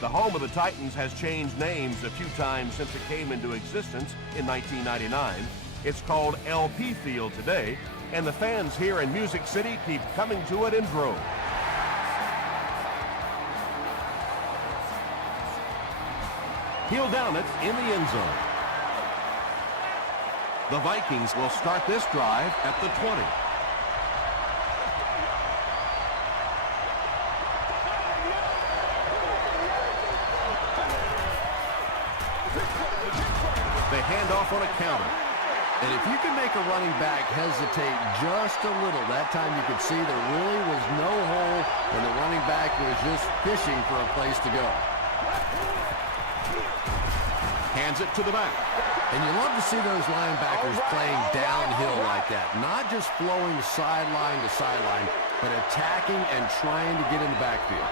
The home of the Titans has changed names a few times since it came into existence in 1999. It's called LP Field today, and the fans here in Music City keep coming to it in droves. He'll down it in the end zone. The Vikings will start this drive at the 20. They hand off on a counter. And if you can make a running back hesitate just a little, that time you could see there really was no hole and the running back was just fishing for a place to go. Hands it to the back. And you love to see those linebackers playing downhill like that, not just flowing sideline to sideline, but attacking and trying to get in the backfield.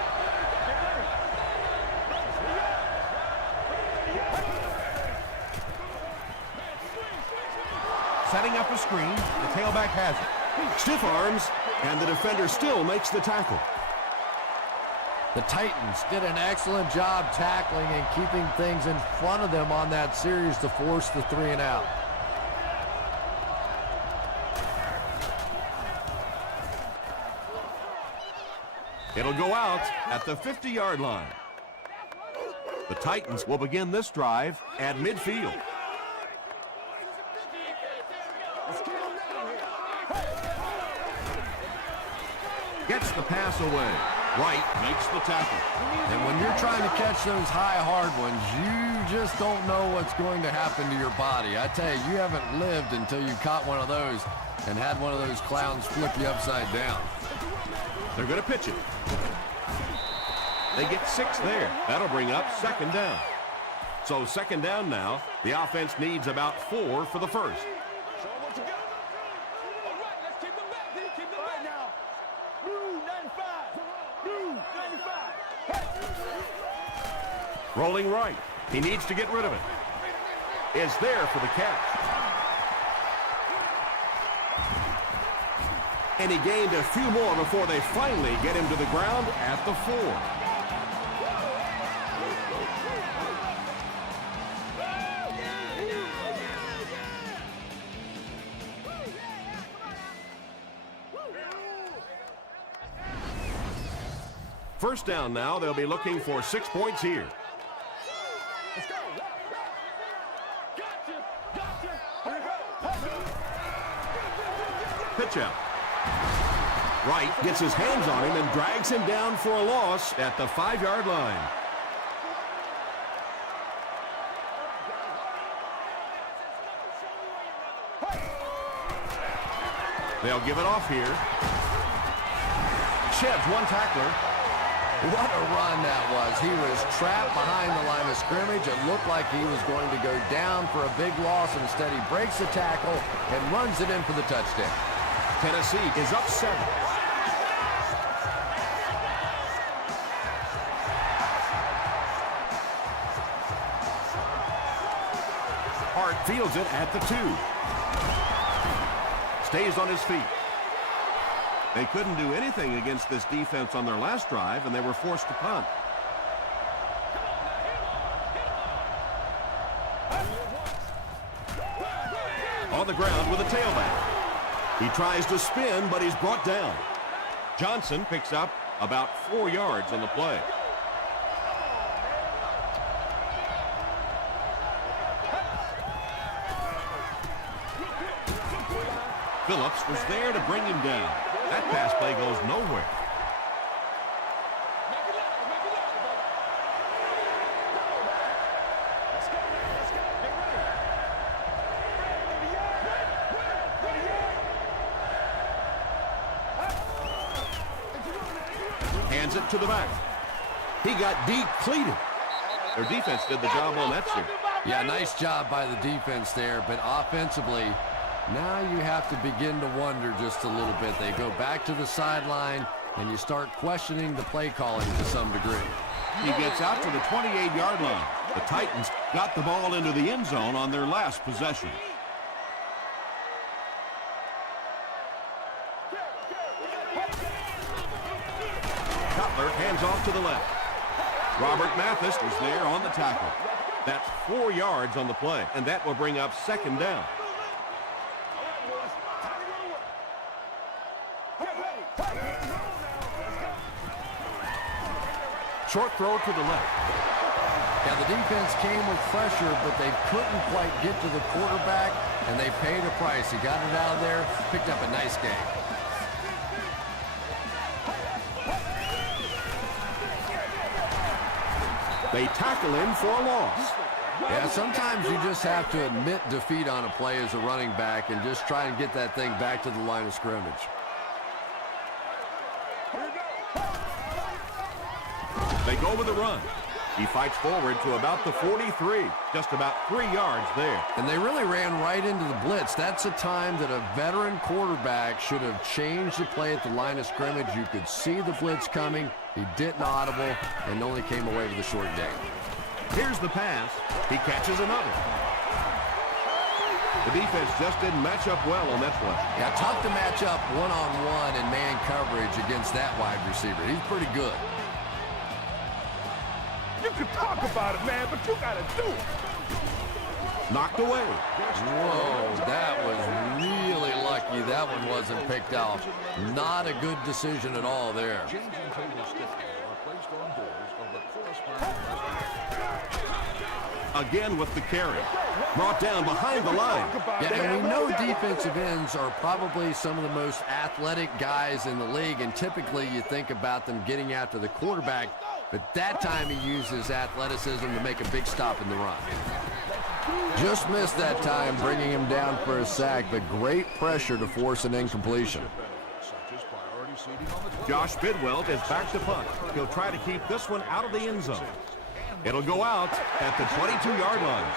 Setting up a screen, the tailback has it. Stiff arms, and the defender still makes the tackle. The Titans did an excellent job tackling and keeping things in front of them on that series to force the 3 and out. It'll go out at the 50-yard line. The Titans will begin this drive at midfield. Gets the pass away. Wright makes the tackle. And when you're trying to catch those high, hard ones, you just don't know what's going to happen to your body. I tell you, you haven't lived until you caught one of those and had one of those clowns flip you upside down. They're going to pitch it. They get 6 there. That'll bring up 2nd down. So 2nd down now. The offense needs about 4 for the first. Rolling right. He needs to get rid of it. Is there for the catch. And he gained a few more before they finally get him to the ground at the 4. First down now. They'll be looking for 6 points here. Pitch out. Wright gets his hands on him and drags him down for a loss at the 5-yard line. They'll give it off here. Sheds one tackler. What a run that was. He was trapped behind the line of scrimmage. It looked like he was going to go down for a big loss. Instead, he breaks the tackle and runs it in for the touchdown. Tennessee is up 7. Hart fields it at the 2. Stays on his feet. They couldn't do anything against this defense on their last drive, and they were forced to punt. On the ground with a tailback. He tries to spin, but he's brought down. Johnson picks up about 4 yards on the play. Phillips was there to bring him down. That pass play goes nowhere. Hands it to the back. He got depleted. Their defense did the job on that series. Yeah, nice job by the defense there, but offensively, now you have to begin to wonder just a little bit. They go back to the sideline, and you start questioning the play calling to some degree. He gets out to the 28-yard line. The Titans got the ball into the end zone on their last possession. Cutler hands off to the left. Robert Mathis is there on the tackle. That's 4 yards on the play, and that will bring up second down. Short throw to the left. Yeah, the defense came with pressure, but they couldn't quite get to the quarterback, and they paid a price. He got it out of there, picked up a nice game. They tackle him for a loss. Yeah, sometimes you just have to admit defeat on a play as a running back and just try and get that thing back to the line of scrimmage. They go with a run. He fights forward to about the 43, just about 3 yards there. And they really ran right into the blitz. That's a time that a veteran quarterback should have changed the play at the line of scrimmage. You could see the blitz coming. He didn't audible and only came away with a short gain. Here's the pass. He catches another. The defense just didn't match up well on that play. Yeah, tough to match up one-on-one in man coverage against that wide receiver. He's pretty good. You can talk about it, man, but you gotta do it. Knocked away. Whoa, that was really lucky that one wasn't picked off. Not a good decision at all there. Again with the carry. Brought down behind the line. Yeah, and we know defensive ends are probably some of the most athletic guys in the league, and typically you think about them getting after the quarterback, but that time he uses athleticism to make a big stop in the run. Just missed that time, bringing him down for a sack, but great pressure to force an incompletion. Josh Bidwell is back to punt. He'll try to keep this one out of the end zone. It'll go out at the 22-yard line.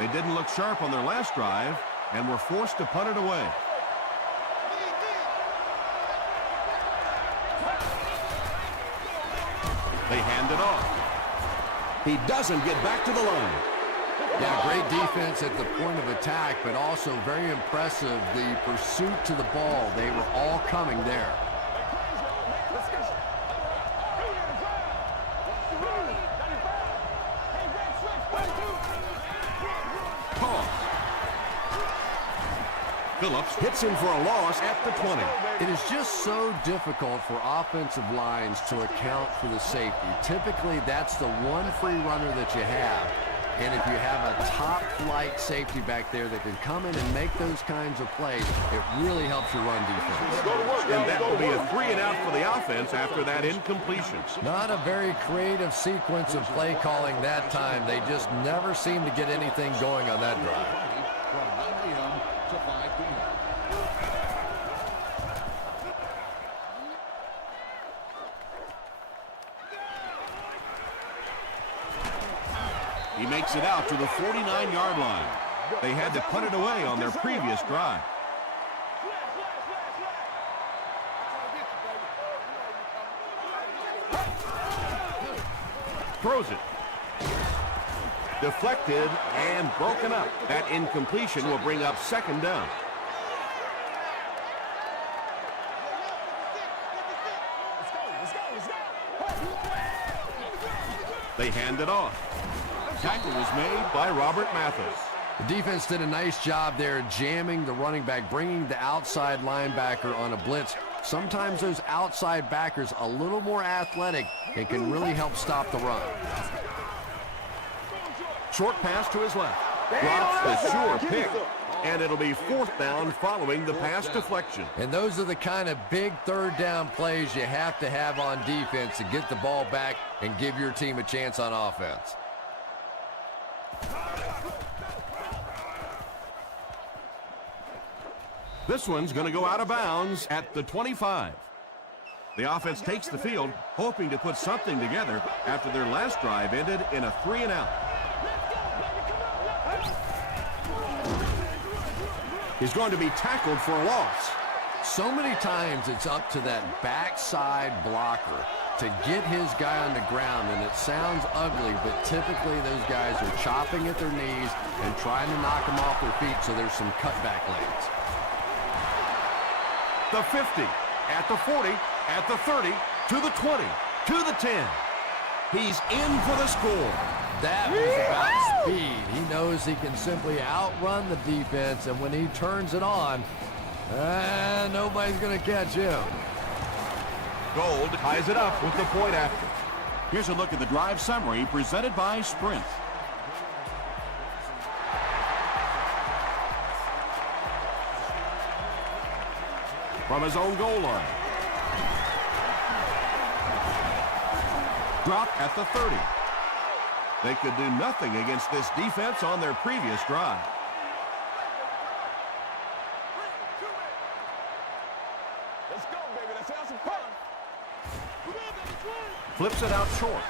They didn't look sharp on their last drive and were forced to punt it away. They hand it off. He doesn't get back to the line. Yeah, great defense at the point of attack, but also very impressive the pursuit to the ball. They were all coming there. Phillips hits him for a loss at the 20. It is just so difficult for offensive lines to account for the safety. Typically, that's the one free runner that you have. And if you have a top-flight safety back there that can come in and make those kinds of plays, it really helps your run defense. And that will be a 3 and out for the offense after that incompletion. Not a very creative sequence of play calling that time. They just never seem to get anything going on that drive. He makes it out to the 49-yard line. They had to punt it away on their previous drive. Throws it. Deflected and broken up. That incompletion will bring up second down. They hand it off. Tackle was made by Robert Mathis. The defense did a nice job there jamming the running back, bringing the outside linebacker on a blitz. Sometimes those outside backers a little more athletic and can really help stop the run. Short pass to his left. Drops the sure pick. And it'll be fourth down following the pass deflection. And those are the kind of big third down plays you have to have on defense to get the ball back and give your team a chance on offense. This one's going to go out of bounds at the 25. The offense takes the field, hoping to put something together after their last drive ended in a 3 and out. He's going to be tackled for a loss. So many times it's up to that backside blocker to get his guy on the ground, and it sounds ugly, but typically those guys are chopping at their knees and trying to knock them off their feet, so there's some cutback lanes. The 50, at the 40, at the 30, to the 20, to the 10. He's in for the score. That was about speed. He knows he can simply outrun the defense, and when he turns it on, nobody's going to catch him. Gold ties it up with the point after. Here's a look at the drive summary presented by Sprint. From his own goal line. Dropped at the 30. They could do nothing against this defense on their previous drive. Let's go, baby. Let's have some fun. Flips it out short.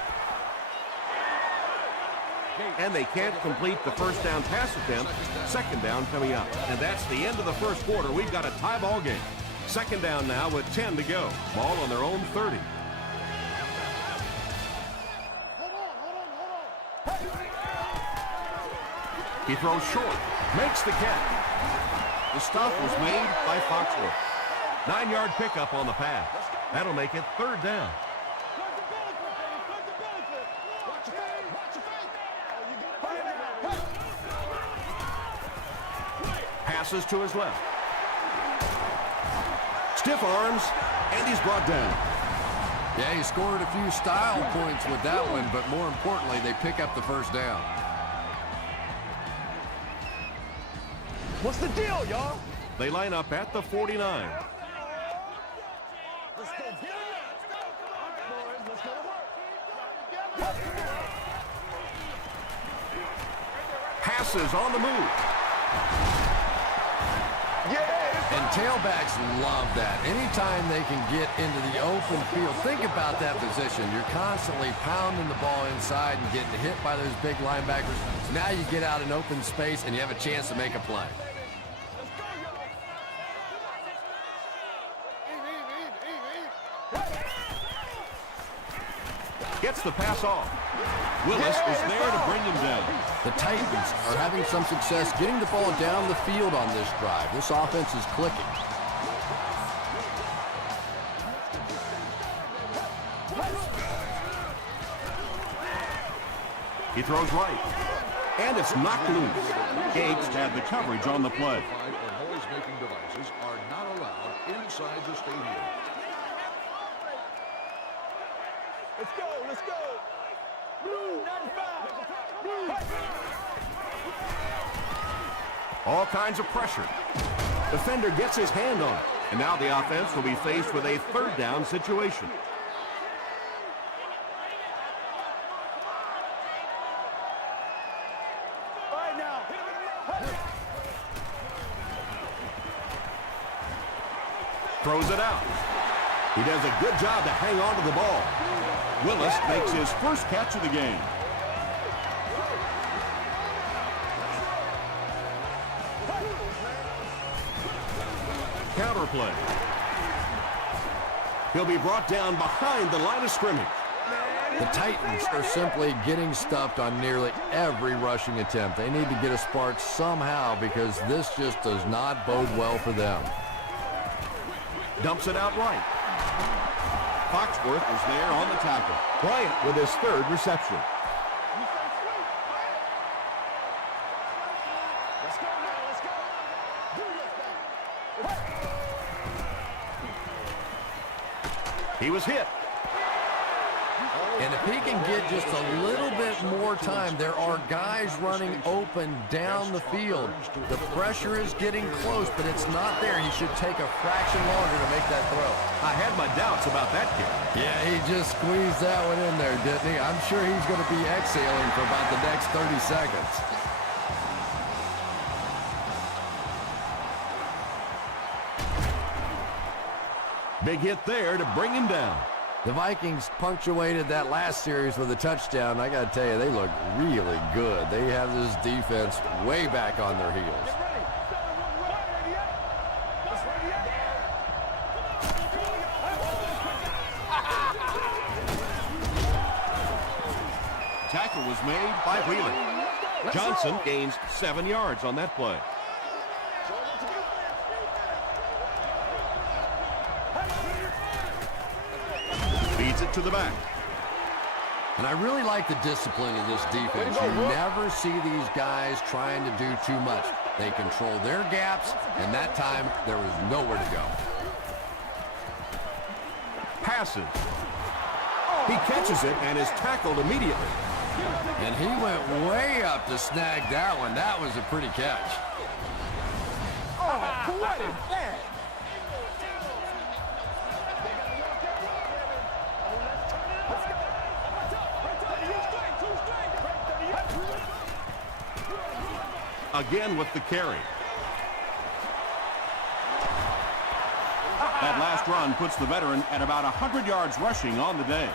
And they can't complete the first down pass attempt. Second down coming up. And that's the end of the first quarter. We've got a tie ball game. Second down now with 10 to go. Ball on their own 30. He throws short. Makes the catch. The stop was made by Foxworth. 9-yard pickup on the pass. That'll make it third down. Passes to his left. Stiff arms, and he's brought down. Yeah, he scored a few style points with that one, but more importantly, they pick up the first down. What's the deal, y'all? They line up at the 49. Let's go. Boys, let's go to work. Passes on the move. And tailbacks love that. Anytime they can get into the open field, think about that position. You're constantly pounding the ball inside and getting hit by those big linebackers. So now you get out in open space and you have a chance to make a play. Gets the pass off. Willis is there to bring him down. The Titans are having some success getting the ball down the field on this drive. This offense is clicking. He throws right. And it's knocked loose. Gates had the coverage on the play. Noise-making devices are not allowed inside the stadium. Let's go. Let's go. Blue 95. Blue. All kinds of pressure. Defender gets his hand on it. And now the offense will be faced with a third down situation. All right, now. Throws it out. He does a good job to hang on to the ball. Willis makes his first catch of the game. Counter play. He'll be brought down behind the line of scrimmage. The Titans are simply getting stuffed on nearly every rushing attempt. They need to get a spark somehow because this just does not bode well for them. Dumps it out right. Foxworth is there on the tackle. Bryant with his third reception. Let's go now. Let's go. Do your thing. He was hit. And if he can get just a little bit more time, there are guys running open down the field. The pressure is getting close, but it's not there. He should take a fraction longer to make that throw. I had my doubts about that kick. Yeah, he just squeezed that one in there, didn't he? I'm sure he's going to be exhaling for about the next 30 seconds. Big hit there to bring him down. The Vikings punctuated that last series with a touchdown. I got to tell you, they look really good. They have this defense way back on their heels. Tackle was made by Wheeler. Johnson gains 7 yards on that play. Feeds it to the back. And I really like the discipline of this defense. You never see these guys trying to do too much. They control their gaps, and that time there was nowhere to go. Passes. He catches it and is tackled immediately. And he went way up to snag that one. That was a pretty catch. Oh, what is that? Again with the carry. That last run puts the veteran at about 100 yards rushing on the day.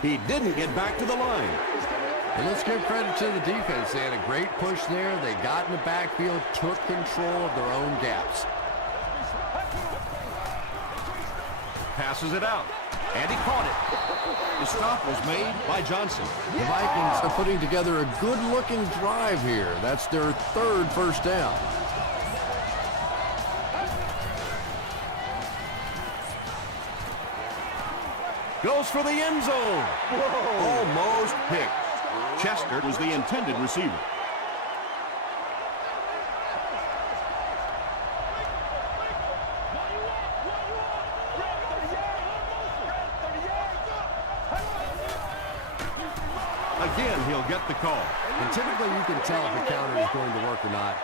He didn't get back to the line. And let's give credit to the defense. They had a great push there. They got in the backfield, took control of their own gaps. Passes it out. And he caught it. The stop was made by Johnson. The Vikings are putting together a good-looking drive here. That's their third first down. Goes for the end zone. Whoa. Almost picked. Chester was the intended receiver. Again, he'll get the call. And typically you can tell if a counter is going to work or not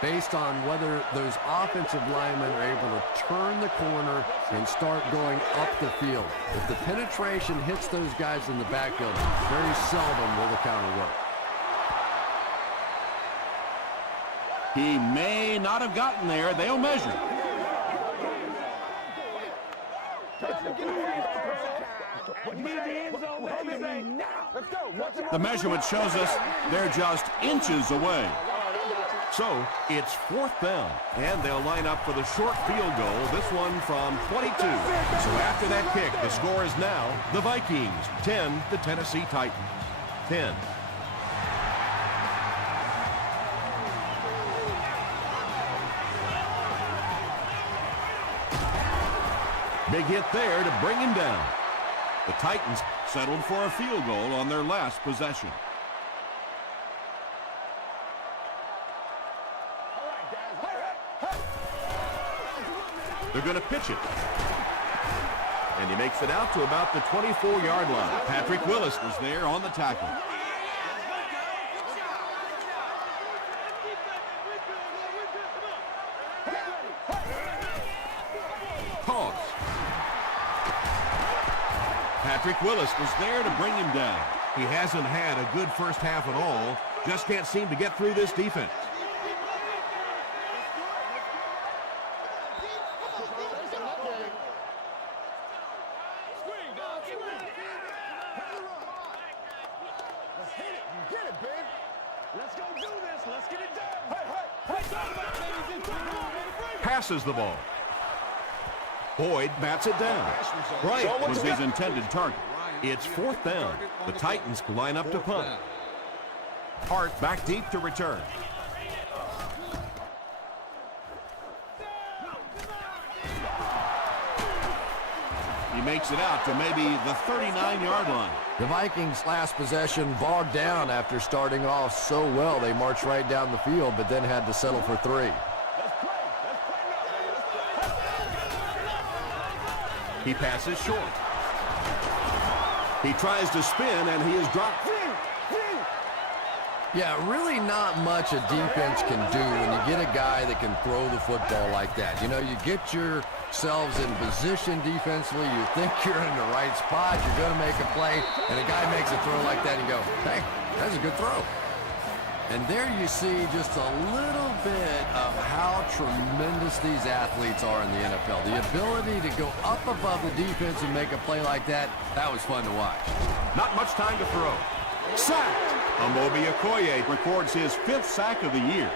based on whether those offensive linemen are able to turn the corner and start going up the field. If the penetration hits those guys in the backfield, very seldom will the counter work. He may not have gotten there. They'll measure. The measurement shows us they're just inches away. So it's fourth down, and they'll line up for the short field goal, this one from 22. So after that kick, the score is now the Vikings 10, the Tennessee Titans 10. Big hit there to bring him down. The Titans Settled for a field goal on their last possession. They're going to pitch it. And he makes it out to about the 24-yard line. Patrick Willis was there on the tackle. Toss. Patrick Willis was there to bring him down. He hasn't had a good first half at all. Just can't seem to get through this defense. Passes the ball. Boyd bats it down. Bryant was his intended target. It's fourth down. The Titans line up to punt. Hart back deep to return. He makes it out to maybe the 39-yard line. The Vikings' last possession bogged down after starting off so well. They marched right down the field, but then had to settle for 3. He passes short. He tries to spin, and he is dropped. Yeah, really not much a defense can do when you get a guy that can throw the football like that. You know, you get yourselves in position defensively. You think you're in the right spot. You're going to make a play, and a guy makes a throw like that, and you go, hey, that's a good throw. And there you see just a little bit of how tremendous these athletes are in the NFL. The ability to go up above the defense and make a play like that, that was fun to watch. Not much time to throw. Sacked. Amobi Okoye records his 5th sack of the year.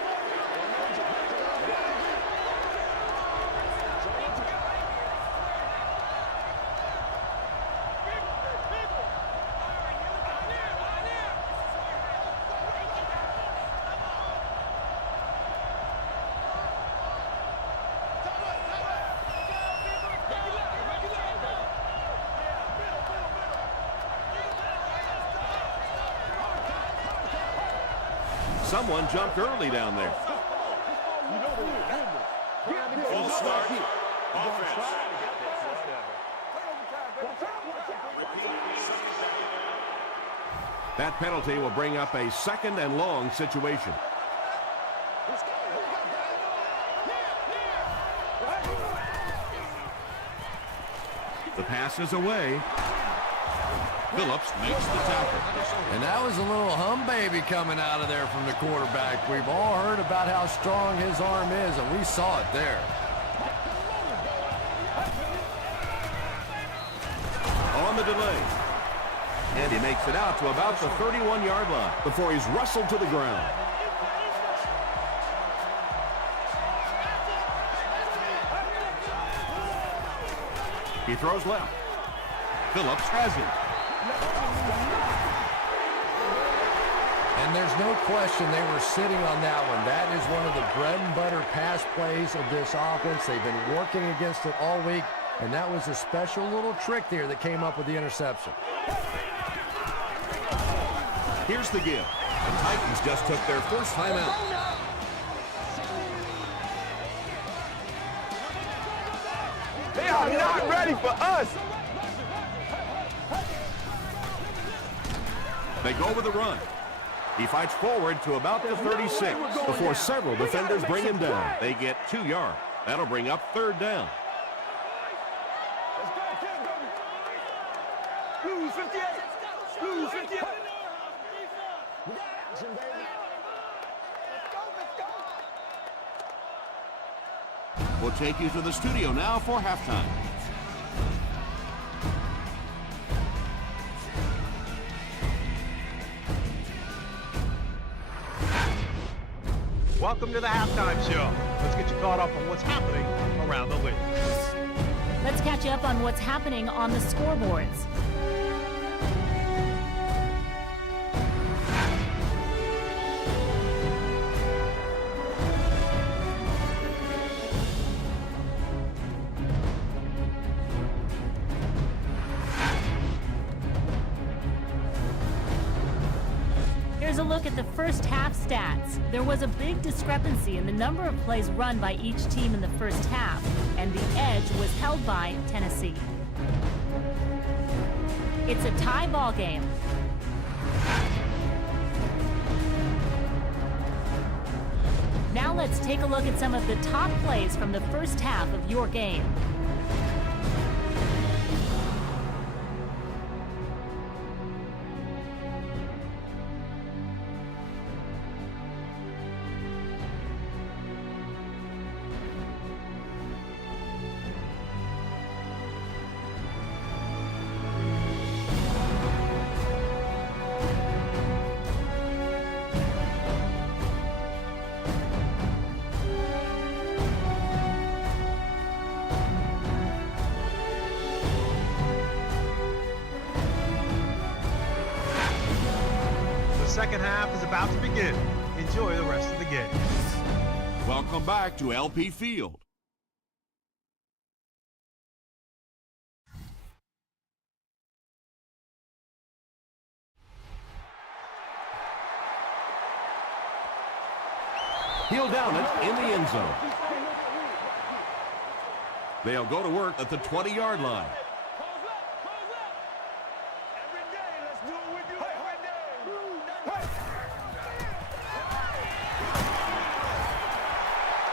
Someone jumped early down there. Full start. Offense. That penalty will bring up a 2nd and long situation. The pass is away. Phillips makes the tackle. And that was a little hum baby coming out of there from the quarterback. We've all heard about how strong his arm is, and we saw it there. On the delay. And he makes it out to about the 31-yard line before he's wrestled to the ground. He throws left. Phillips has him. And there's no question they were sitting on that one. That is one of the bread and butter pass plays of this offense. They've been working against it all week, and that was a special little trick there that came up with the interception. Here's the give. The Titans just took their first time out. They are not ready for us. They go with the run. He fights forward to about the 36 before several defenders bring him down. They get 2 yards. That'll bring up 3rd down. Blue 58. Blue 58. We'll take you to the studio now for halftime. Welcome to the halftime show. Let's get you caught up on what's happening around the league. Let's catch you up on what's happening on the scoreboards. Here's a look at the first half stats. There was a big discrepancy in the number of plays run by each team in the first half, and the edge was held by Tennessee. It's a tie ball game. Now let's take a look at some of the top plays from the first half of your game. The second half is about to begin. Enjoy the rest of the game. Welcome back to LP Field. He'll down it in the end zone. They'll go to work at the 20-yard line.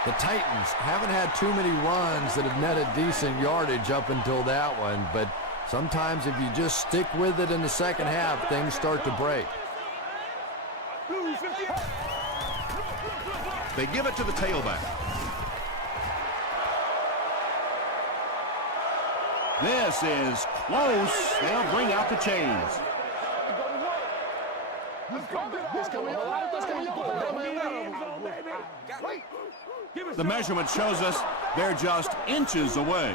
The Titans haven't had too many runs that have netted decent yardage up until that one, but sometimes if you just stick with it in the second half, things start to break. They give it to the tailback. This is close. They'll bring out the chains. The measurement shows us they're just inches away.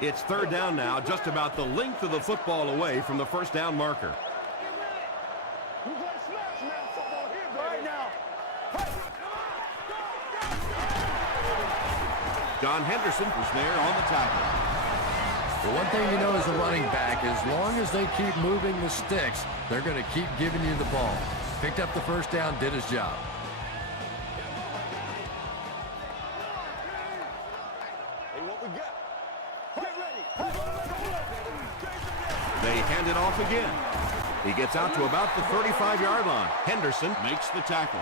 It's 3rd down now, just about the length of the football away from the first down marker. John Henderson was there on the tackle. The one thing you know as a running back, as long as they keep moving the sticks, they're going to keep giving you the ball. Picked up the first down, did his job. we got? Get ready. They hand it off again. He gets out to about the 35-yard line. Henderson makes the tackle.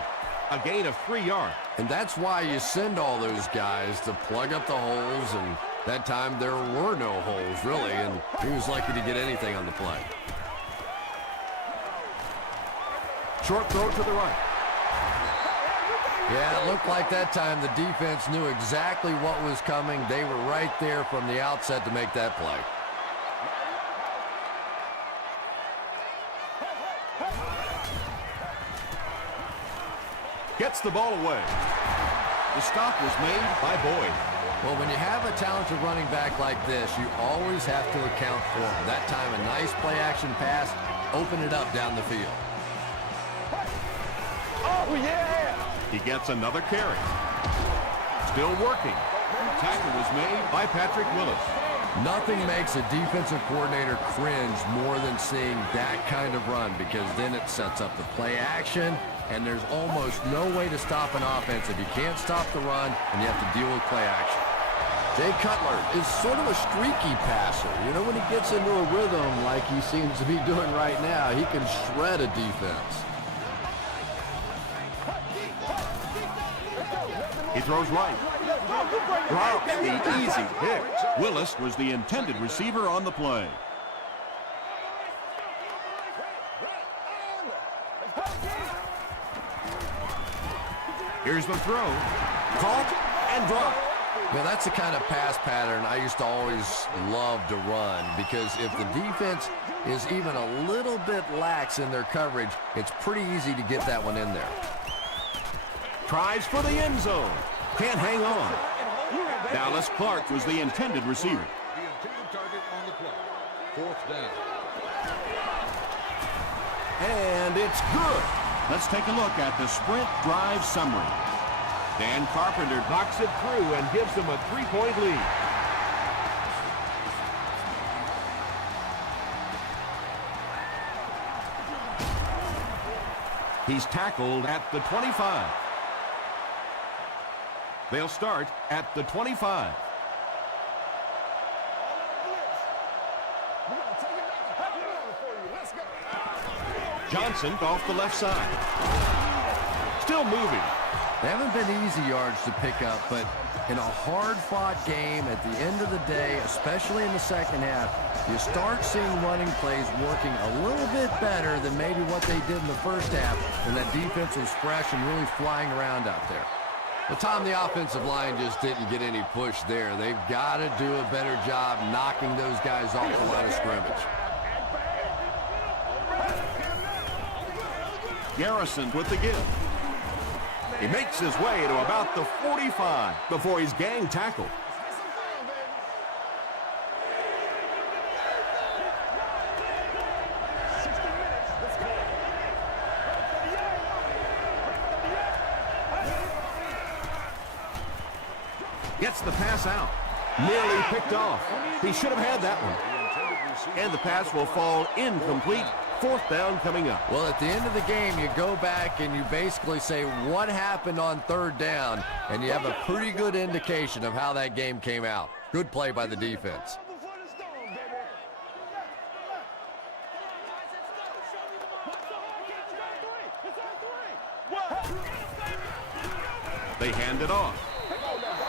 A gain of 3 yards. And that's why you send all those guys to plug up the holes, and that time there were no holes, really, and he was lucky to get anything on the play. Short throw to the right. Yeah, it looked like that time the defense knew exactly what was coming. They were right there from the outset to make that play. Gets the ball away. The stop was made by Boyd. Well, when you have a talented running back like this, you always have to account for him. That time, a nice play-action pass, open it up down the field. Oh, yeah! He gets another carry. Still working. Tackle was made by Patrick Willis. Nothing makes a defensive coordinator cringe more than seeing that kind of run, because then it sets up the play action, and there's almost no way to stop an offense if you can't stop the run and you have to deal with play action. Jay Cutler is sort of a streaky passer. You know, when he gets into a rhythm like he seems to be doing right now, he can shred a defense. He throws right. Drops the easy pick. Willis was the intended receiver on the play. Here's the throw. Caught and dropped. Well, that's the kind of pass pattern I used to always love to run, because if the defense is even a little bit lax in their coverage, it's pretty easy to get that one in there. Tries for the end zone. Can't hang on. Dallas Clark was the intended receiver. The intended target on the play. 4th down. And it's good. Let's take a look at the sprint drive summary. Dan Carpenter Knocks it through and gives them a 3-point lead. He's tackled at the 25. They'll start at the 25. Johnson off the left side. Still moving. They haven't been easy yards to pick up, but in a hard-fought game at the end of the day, especially in the second half, you start seeing running plays working a little bit better than maybe what they did in the first half, and that defense was fresh and really flying around out there. But Tom, the offensive line just didn't get any push there. They've got to do a better job knocking those guys off the line of scrimmage. Garrison with the give. He makes his way to about the 45 before he's gang tackled. Gets the pass out. Nearly picked off. He should have had that one. And the pass will fall incomplete. 4th down coming up. Well, at the end of the game, you go back and you basically say what happened on 3rd down, and you have a pretty good indication of how that game came out. Good play by the defense. They hand it off.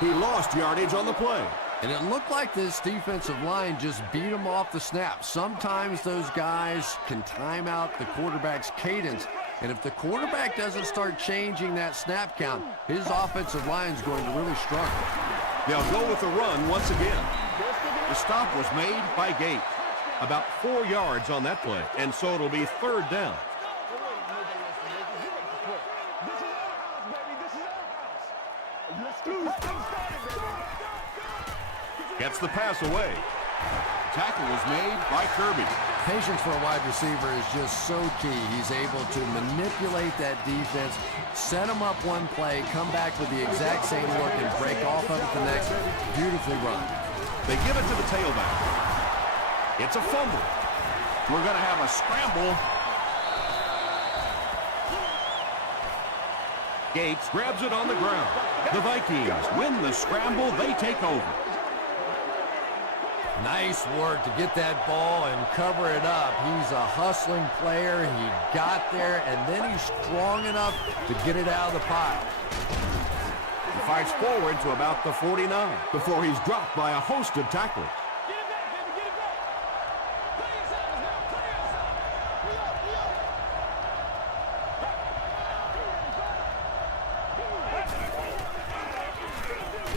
He lost yardage on the play. And it looked like this defensive line just beat him off the snap. Sometimes those guys can time out the quarterback's cadence. And if the quarterback doesn't start changing that snap count, his offensive line is going to really struggle. They'll go with the run once again. The stop was made by Gates. About 4 yards on that play. And so it'll be 3rd down. Gets the pass away. Tackle was made by Kirby. Patience for a wide receiver is just so key. He's able to manipulate that defense, set them up one play, come back with the exact same look, and break off of it the next. Beautifully run. They give it to the tailback. It's a fumble. We're going to have a scramble. Gates grabs it on the ground. The Vikings win the scramble. They take over. Nice work to get that ball and cover it up. He's a hustling player. He got there, and then he's strong enough to get it out of the pile. He fights forward to about the 49 before he's dropped by a host of tacklers.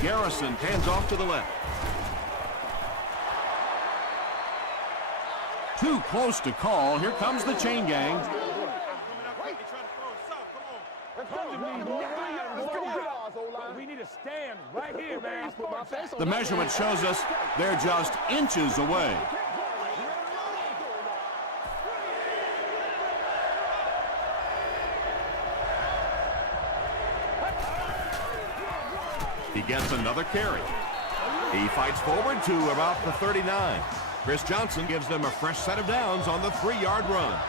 Garrison hands off to the left. Too close to call. Here comes the chain gang. We need to stand right here, man. The measurement shows us they're just inches away. He gets another carry. He fights forward to about the 39. Chris Johnson gives them a fresh set of downs on the 3-yard run.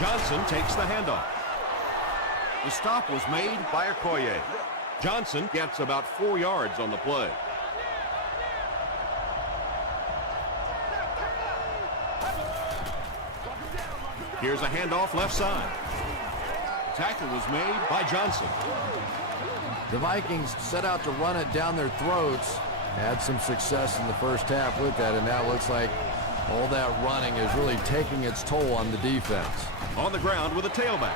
Johnson takes the handoff. The stop was made by Okoye. Johnson gets about 4 yards on the play. Here's a handoff left side. Tackle was made by Johnson. The Vikings set out to run it down their throats. Had some success in the first half with that, and now it looks like all that running is really taking its toll on the defense. On the ground with a tailback.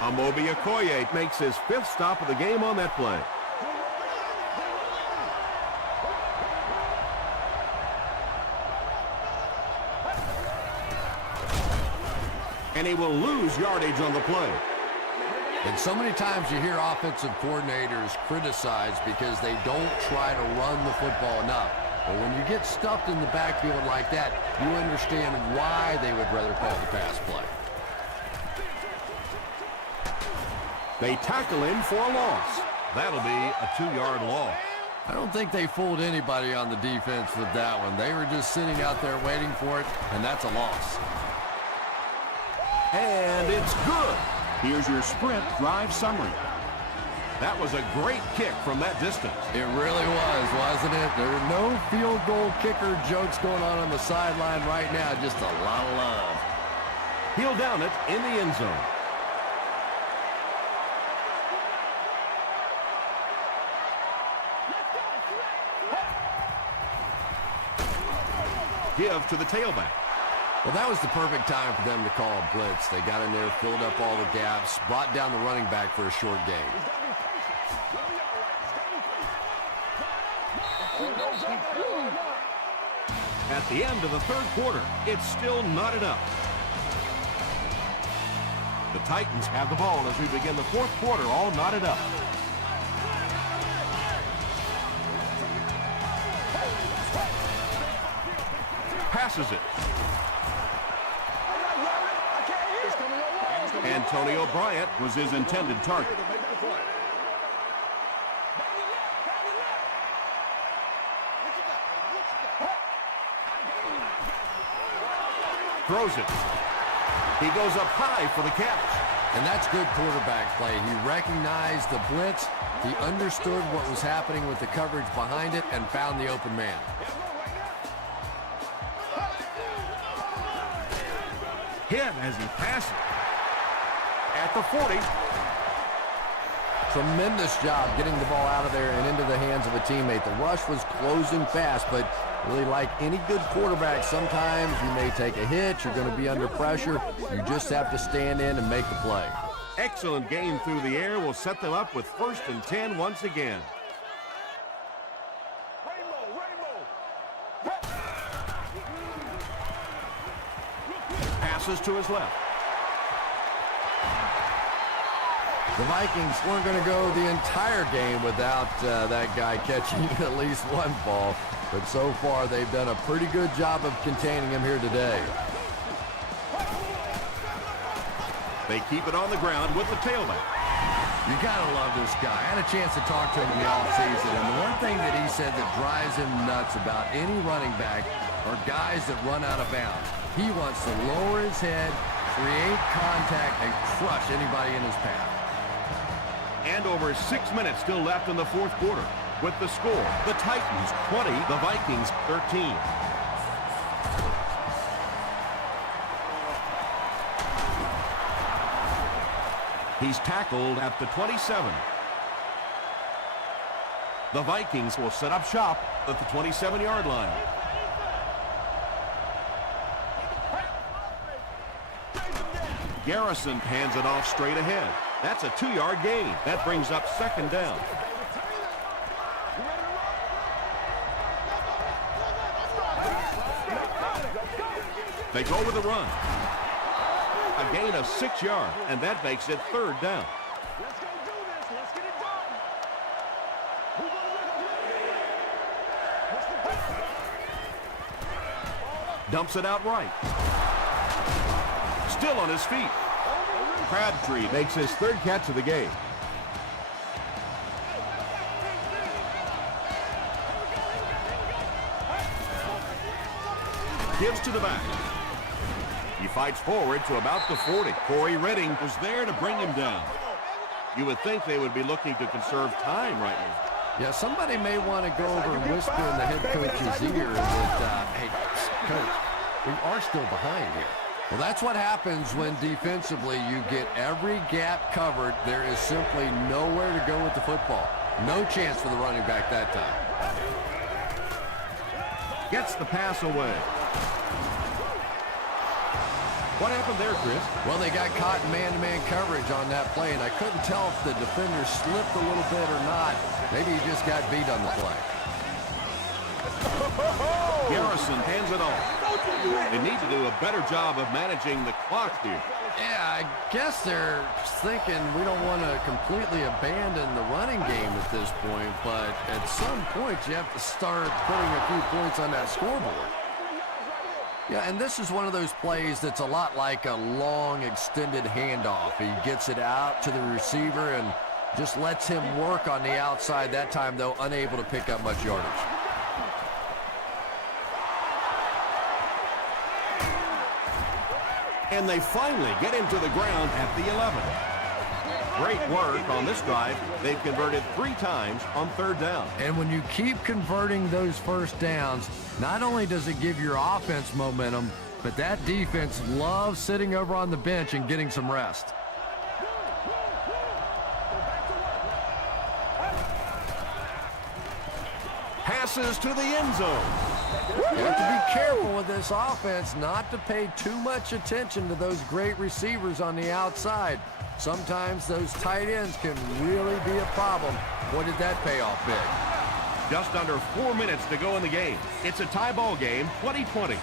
Amobi Okoye makes his 5th stop of the game on that play. And he will lose yardage on the play. And so many times you hear offensive coordinators criticized because they don't try to run the football enough. But when you get stuffed in the backfield like that, you understand why they would rather call the pass play. They tackle him for a loss. That'll be a 2-yard loss. I don't think they fooled anybody on the defense with that one. They were just sitting out there waiting for it, and that's a loss. And it's good. Here's your sprint drive summary. That was a great kick from that distance. It really was, wasn't it? There are no field goal kicker jokes going on the sideline right now. Just a lot of love. He'll down it in the end zone. Give to the tailback. Well, that was the perfect time for them to call a blitz. They got in there, filled up all the gaps, brought down the running back for a short gain. At the end of the 3rd quarter, it's still knotted up. The Titans have the ball as we begin the 4th quarter, all knotted up. Passes it. Antonio Bryant was his intended target. Throws it. He goes up high for the catch. And that's good quarterback play. He recognized the blitz. He understood what was happening with the coverage behind it and found the open man. Hit as he passes. At the 40. Tremendous job getting the ball out of there and into the hands of a teammate. The rush was closing fast, but really like any good quarterback, sometimes you may take a hit, you're going to be under pressure. You just have to stand in and make the play. Excellent game through the air will set them up with 1st and 10 once again. Passes to his left. The Vikings weren't going to go the entire game without that guy catching at least one ball. But so far, they've done a pretty good job of containing him here today. They keep it on the ground with the tailback. You got to love this guy. I had a chance to talk to him in the offseason, and the one thing that he said that drives him nuts about any running back are guys that run out of bounds. He wants to lower his head, create contact, and crush anybody in his path. And over 6 minutes still left in the fourth quarter. With the score, the Titans 20, the Vikings 13. He's tackled at the 27. The Vikings will set up shop at the 27-yard line. Garrison hands it off straight ahead. That's a 2-yard gain. That brings up second down. They go with the run. A gain of 6 yards, and that makes it third down. Let's go do this. Let's get it done. Dumps it out right. Still on his feet. Crabtree makes his third catch of the game. Gives to the back. He fights forward to about the 40. Corey Redding was there to bring him down. You would think they would be looking to conserve time right now. Yeah, somebody may want to go over and whisper in the head coach's ear that, hey, coach, we are still behind here. Well, that's what happens when defensively you get every gap covered. There is simply nowhere to go with the football. No chance for the running back that time. Gets the pass away. What happened there, Chris? Well, they got caught in man-to-man coverage on that play, and I couldn't tell if the defender slipped a little bit or not. Maybe he just got beat on the play. Garrison hands it off. They need to do a better job of managing the clock here. Yeah, I guess they're thinking we don't want to completely abandon the running game at this point, but at some point you have to start putting a few points on that scoreboard. Yeah, and this is one of those plays that's a lot like a long, extended handoff. He gets it out to the receiver and just lets him work on the outside. That time, though, unable to pick up much yardage. And they finally get him to the ground at the 11. Great work on this drive. They've converted 3 times on third down. And when you keep converting those first downs, not only does it give your offense momentum, but that defense loves sitting over on the bench and getting some rest. Passes to the end zone. You have to be careful with this offense not to pay too much attention to those great receivers on the outside. Sometimes those tight ends can really be a problem. Boy, did that pay off big. Just under 4 minutes to go in the game. It's a tie ball game, 20-20.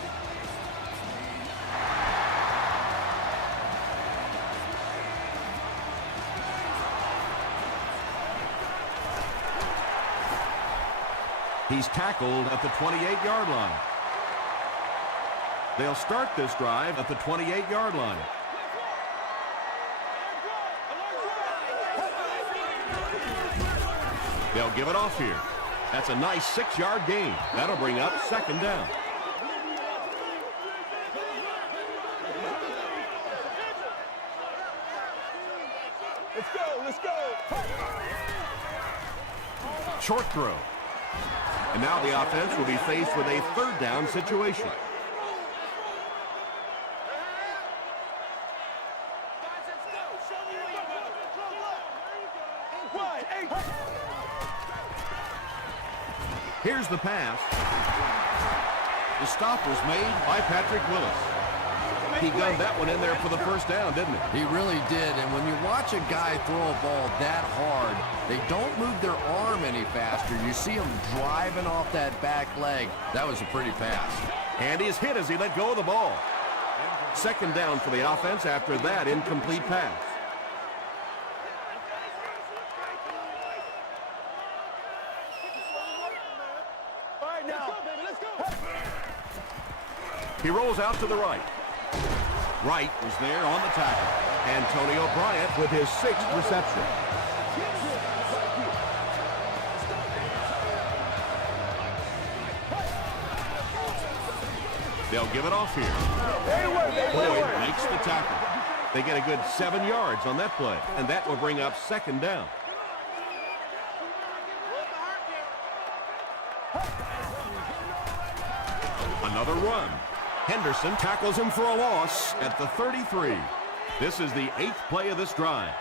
He's tackled at the 28-yard line. They'll start this drive at the 28-yard line. They'll give it off here. That's a nice 6-yard gain. That'll bring up second down. Let's go, let's go. Short throw. And now the offense will be faced with a third down situation. Here's the pass. The stop was made by Patrick Willis. He gunned that one in there for the first down, didn't he? He really did, and when you watch a guy throw a ball that hard, they don't move their arm any faster. You see him driving off that back leg. That was a pretty pass. And he's hit as he let go of the ball. Second down for the offense after that incomplete pass. He rolls out to the right. Wright was there on the tackle. Antonio Bryant with his 6th reception. They'll give it off here. Boyd makes the tackle. They get a good 7 yards on that play, and that will bring up second down. Another run. Henderson tackles him for a loss at the 33. This is the 8th play of this drive.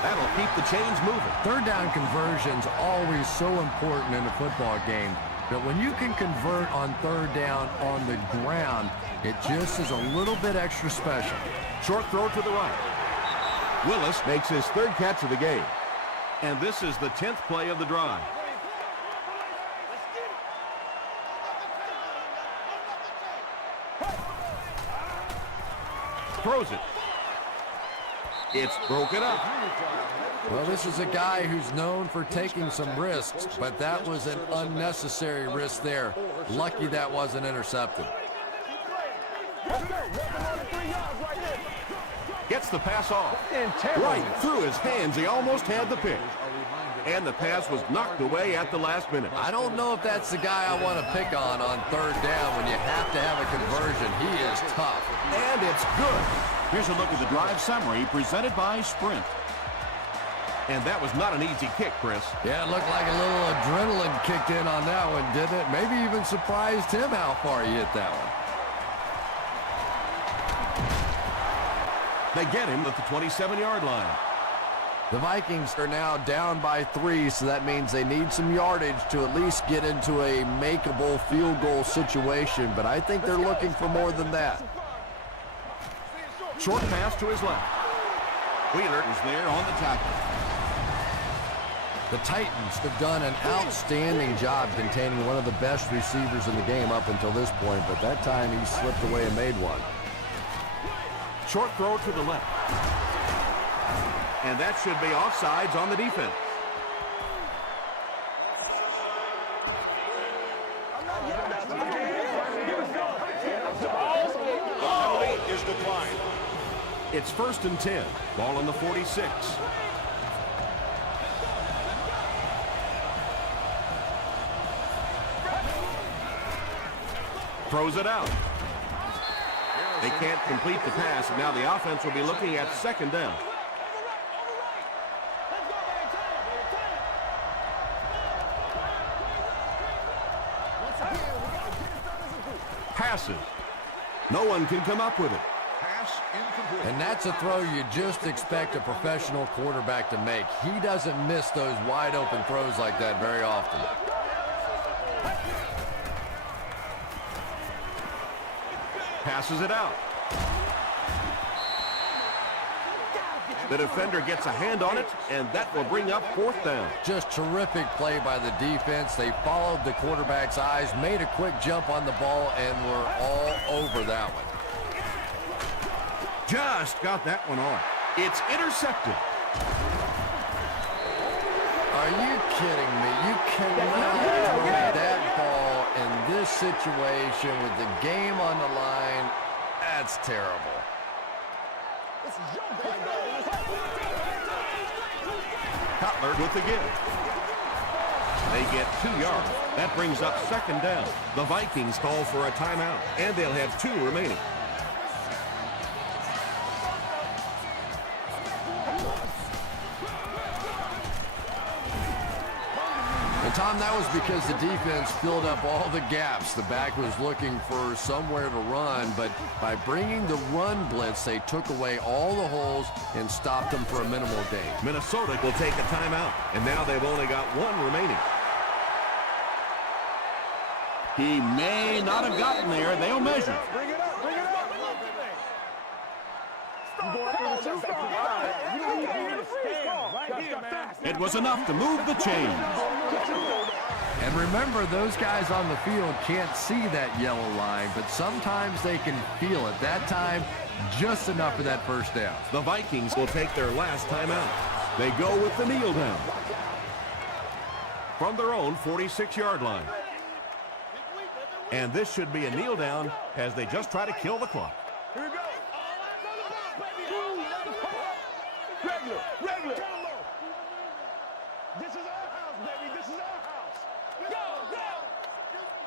That'll keep the chains moving. Third down conversion's always so important in a football game. But when you can convert on third down on the ground, it just is a little bit extra special. Short throw to the right. Willis makes his 3rd catch of the game. And this is the 10th play of the drive. Throws it. It's broken up. Well, this is a guy who's known for taking some risks, but that was an unnecessary risk there. Lucky that wasn't intercepted. Gets the pass off. Right through his hands. He almost had the pick. And the pass was knocked away at the last minute. I don't know if that's the guy I want to pick on third down when you have to have a conversion. He is tough. And it's good. Here's a look at the drive summary presented by Sprint. And that was not an easy kick, Chris. Yeah, it looked like a little adrenaline kicked in on that one, didn't it? Maybe even surprised him how far he hit that one. They get him at the 27-yard line. The Vikings are now down by 3, so that means they need some yardage to at least get into a makeable field goal situation, but I think they're looking for more than that. Short pass to his left. Wheeler is there on the tackle. The Titans have done an outstanding job containing one of the best receivers in the game up until this point, but that time he slipped away and made one. Short throw to the left. And that should be offsides on the defense. Penalty is declined. It's 1st and 10. Ball on the 46. Throws it out. They can't complete the pass, and now the offense will be looking at 2nd down. Passes. No one can come up with it. Pass incomplete. And that's a throw you just expect a professional quarterback to make. He doesn't miss those wide open throws like that very often. Passes it out. The defender gets a hand on it, and that will bring up 4th down. Just terrific play by the defense. They followed the quarterback's eyes, made a quick jump on the ball, and were all over that one. Just got that one on. It's intercepted. Are you kidding me? You cannot throw that ball in this situation with the game on the line. That's terrible. Cutler with the give. They get 2 yards. That brings up 2nd down. The Vikings call for a timeout, and they'll have 2 remaining. And Tom, that was because the defense filled up all the gaps. The back was looking for somewhere to run, but by bringing the run blitz, they took away all the holes and stopped them for a minimal gain. Minnesota will take a timeout, and now they've only got 1 remaining. He may not have gotten there. They'll measure. Bring it up, bring it up. It was enough to move the chains. And remember, those guys on the field can't see that yellow line, but sometimes they can feel it. That time, just enough for that 1st down. The Vikings will take their last timeout. They go with the kneel down from their own 46-yard line. And this should be a kneel down as they just try to kill the clock. Here we go. Regular, regular. This is our house, baby. This is our house. Go, go.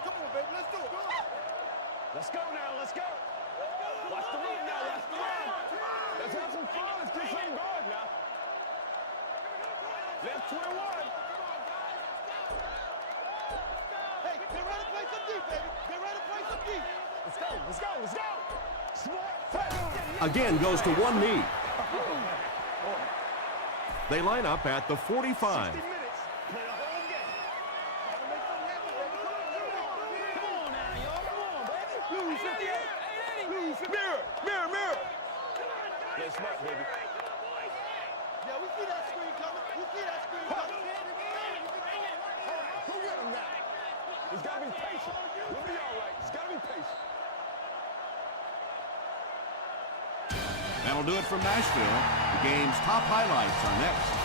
Come on, baby. Let's do it. Let's go now. Let's go. Watch the run now. Watch the run. Let's have some fun. Let's get something going now. Left 21. Hey, get ready to play some deep, baby. Get ready to play some deep. Let's go, let's go, let's go. Smart. Again goes to one knee. They line up at the 45. 60 minutes. Play the whole game. Gotta make something happen, baby. Come on now, y'all. Come on, baby. Lose 58. Lose 58. Mirror. Let's not, baby. Yeah, we see that screen coming. We see that screen coming. Go get him now. He's got to be patient. We'll be all right. He's got to be patient. That'll do it from Nashville. The game's top highlights are next.